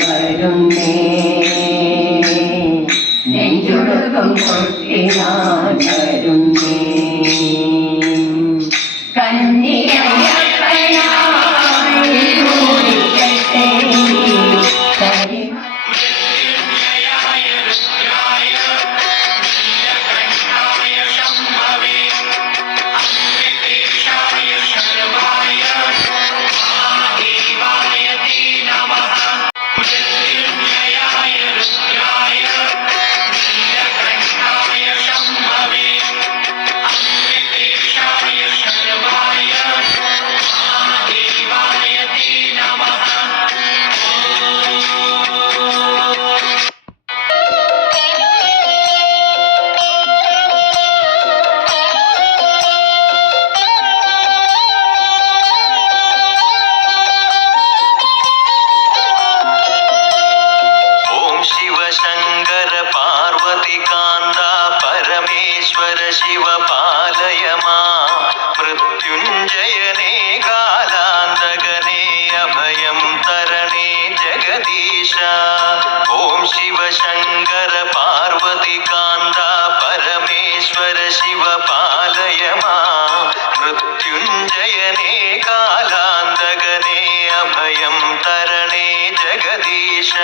വരുന്നേ നെഞ്ചുടുക്കം കൊട്ടി ഞാൻ വരുന്നേ शिव पालय मां मृत्युञ्जयने कालान्तगने अभयं तरणे जगदीश ॐ शिव शङ्कर पार्वती कान्ता परमेश्वर शिव पालय मां मृत्युञ्जयने कालान्तगने अभयं तरणे जगदीश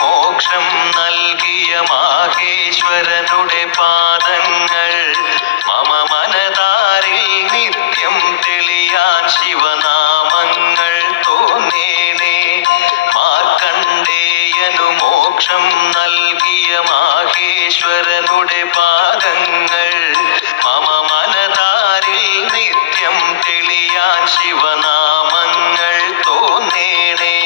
മോക്ഷം നൽകിയ മാഹേശ്വരനുടെ പാദങ്ങൾ മമ മനതാരിൽ നിത്യം തെളിയാൻ ശിവനാമങ്ങൾ തോന്നേണേ മാർക്കണ്ഡേയനു മോക്ഷം നൽകിയ മാഹേശ്വരനുടെ പാദങ്ങൾ മമ മനതാരിൽ നിത്യം തെളിയാൻ ശിവനാമങ്ങൾ തോന്നേണേ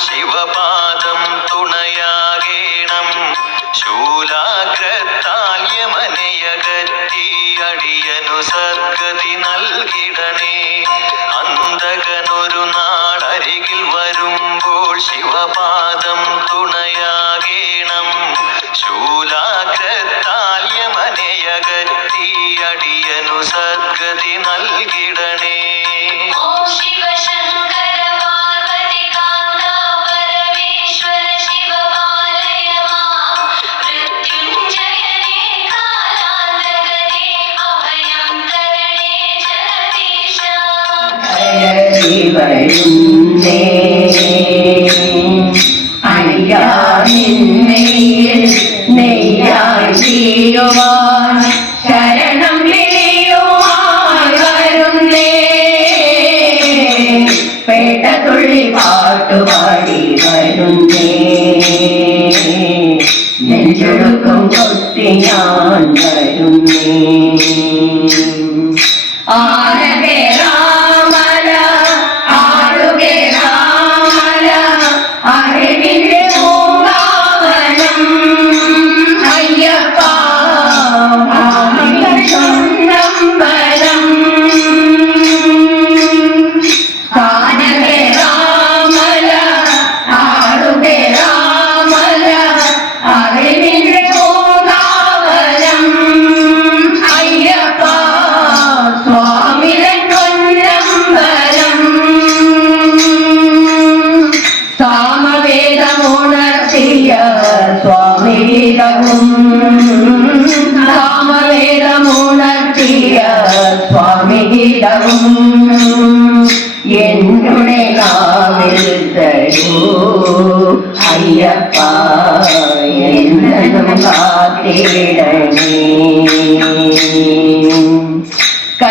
ശിവപാദം തുണയാകേണം ശൂലാഗ്രത്താൽ യമനയകറ്റി അടിയനു സദ്ഗതി നൽകിടണേ അന്തകനൊരു നാളരികിൽ വരുമ്പോൾ ശിവപാദം തുണയാകേണം ശൂലാഗ്രത്താൽ യമനയകറ്റി അടിയനു സദ്ഗതി നൽകിടണേ വരുന്നേ അയ്യാനിന്മയിൽ നെയ്യായി ചെയ്യുവാൻ ശരണം വിളിയുവാൻ വരുന്നേ പേട്ടതുള്ളി പാട്ടുപാടി വരുന്നേ നെഞ്ചൊടുക്കും കൊത്തി ഞാൻ വരുന്നേ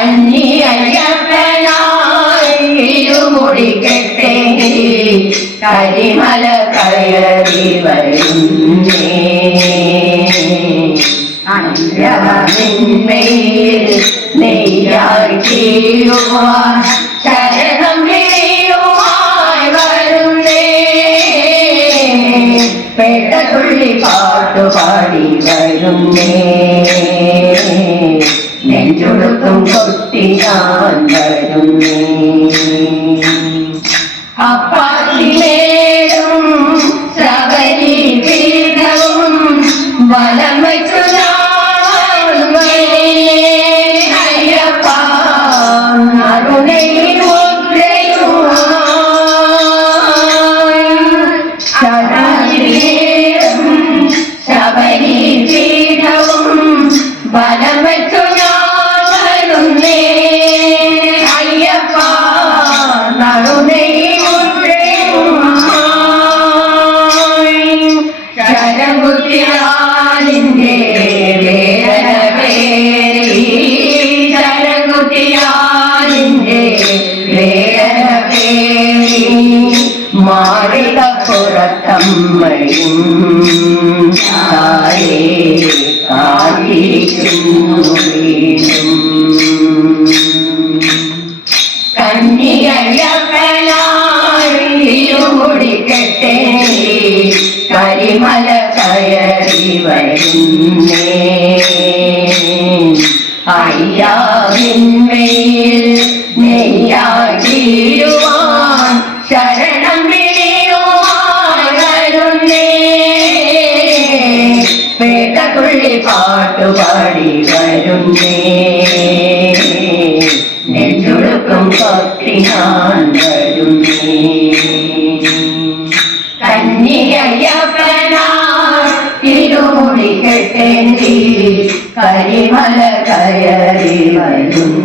കന്നിയയ്യപ്പനായി ഇരുമുടി കെട്ടേണ്ടി കരിമല കയറി വരുന്നേ അഞ്ചമിന്മേൽ നെയ്യായി ചെയ്യുവാൻ ശരണം വിളിയുമായി വരുന്നേ പേട്ടതുള്ളി പാട്ടുപാടി വരുന്നേ നെഞ്ചുടുക്കും കൊട്ടി ഞാൻ വരുന്നേ അപ്പാത്തിമേടും ശബരി പീഠവും വലം വച്ചു അയ്യപ്പ അരുണയിൽ ശബരിമേടും ശബരി പീഠവും വലം വച്ചു വരുന്നേ അയ്യപ്പ നറുനയിൽ ശരംകുത്തിയാലിന്റെ വേദന പേരി ശരംകുത്തിയാലിന്റെ വേദന പേരി മാറിടപ്പുറത്തമ്മയും താഴെ കാത്തിരിക്കുന്നു വീണ്ടും കന്നിയയ്യപ്പനായി ഇരുമുടി കെട്ടേണ്ടി കരിമല കയറി വരുന്നേ അയ്യാവിന്മേൽ നെയ്യാടിയുവാൻ ശരണം വിളിയുവാൻ വരുന്നേ പേട്ടതുള്ളി പാട്ടുപാടി വരുന്നേ നെഞ്ചുടുക്കും ഭക്തി ഞാൻ വരുന്നേ കന്നിയയ്യപ്പനായി ഇരുമുടി കെട്ടേണ്ടി കരിമല കയറി വരുന്നേ